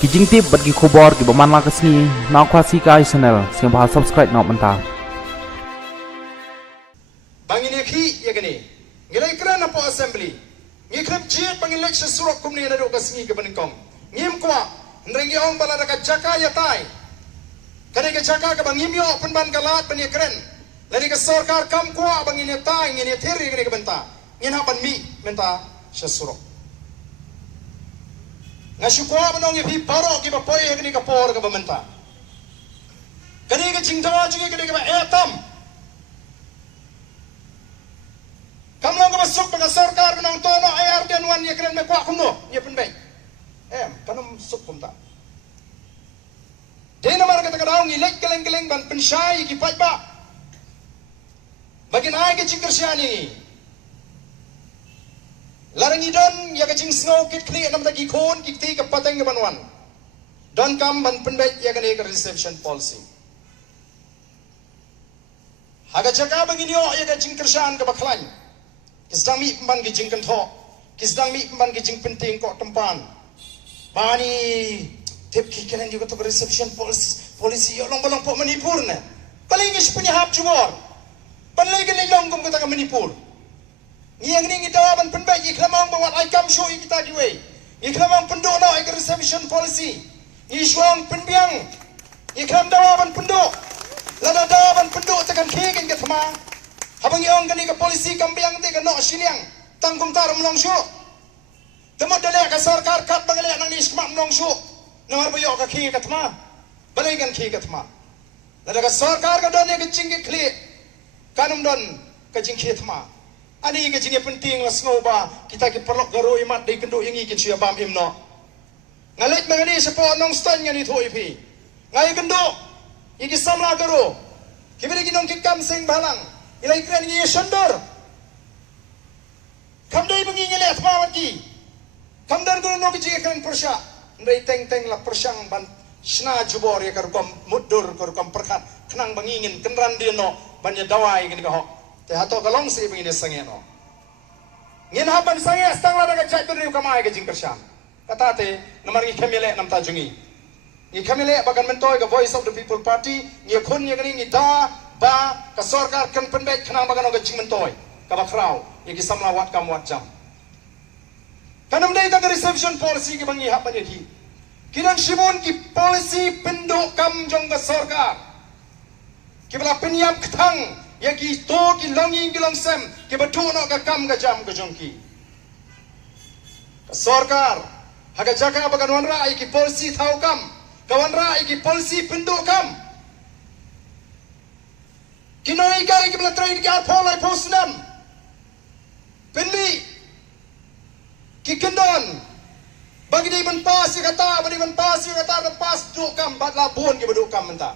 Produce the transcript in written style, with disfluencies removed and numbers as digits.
kijing tip bagi kubor ki baman la kesni nak kuasi kai channel siang bahas subscribe nak mentah bang ini ki ya gini ngilai kran apa assembly ngikrep jiat bang election surat kumni na do kasngi ke beningkong ngim kwa ndrengi ong bala ka jaka ya tai kane ka jaka ka bang ngimyo penban galat ban kren lani ka sarkar kam kwa bang ini tai ngini theri ngini ka benta ngin hapan mi menta syasuro ngasukwa banong ipi paro ki bapoy ngini ka por ka bamenta kane ka jingdawa jingi kane ka etam kamlang ka masuk pag sarkar banong tono ayar den wan ya kren me kwa kuno ya penbay kanam suk kumta dena mar ka takadaw ngilek keleng ban pensay ki pajba bagin ay ka jingkersyani larangi don ya ka jing snow kit kli nam ta ki khon ki ti ka pateng ka banwan don kam ban penbay ya ka ne ka reception policy haga jaka bagin yo ya ka jingkersyan ka baklan kisdang mi pemban ki jing kentho kisdang mi pemban ki jing penting ko tempan bani tip ki kenen juga to reception policy yo long balong po manipur na palingis punya hap jumor palagi ni long kum kata manipur ngiang ni ngidawan penbai iklamang bawat aikam show kita diwe iklamang penduk no ik reception policy iswang penbiang iklam dawan penduk lada dawan penduk tekan kegen ke thama habang yong kani ka polisi kambiang te ka no siliang tangkum tar mlong show temo dale ka sarkar kat bangale nang ni skma mlong show nang arbo yo ka khi ka thama balai kan khi ka thama lada ka sarkar ka don ka cingki kli kanum don ka cingki thama ani ka jinge penting la sngoba kita ki perlok garo imat dei kendo yangi ki sia bam imno ngalet mangani sepo nong stan ngani thoi phi ngai kendo iki samla garo kibiri ki nong ki kam sing balang ilai kren ngi shandor kam dei bangi ngele thma wati kam dar garo no ki jinge kren persya ndai teng la persyang ban sna jubor ya kar kom mudur kar kom perkhat khnang bangingin kenran dino banya dawai gini ka ho te hato kalong si begini sangeno ngin haban sange stang la daga chai beri kamai ke jingkershan kata te namar ngi khamile nam ta jungi ngi khamile bagan mentoy ga voice of the people party ngi khon ngi ngi da ba ka sarkar kan penbe khana bagan ga jing mentoy ka bakrau ngi samla wat kam wat jam kanam dei ta reception policy ke bangi haban ye kiran shibon ki policy pindo kam jong ga sarkar kibla penyam kthang ya ki to ki longi ki longsem ki batu no ka kam ka jam ka jongki sarkar haga jaka bagan wan rai ki policy thau kam kawan rai ki policy pindo kam kinoi ka ki bla train ki apolai posnam penli ki kendon bagi dia menpas kata bagi menpas kata lepas duk kam bat labun ki badu kam menta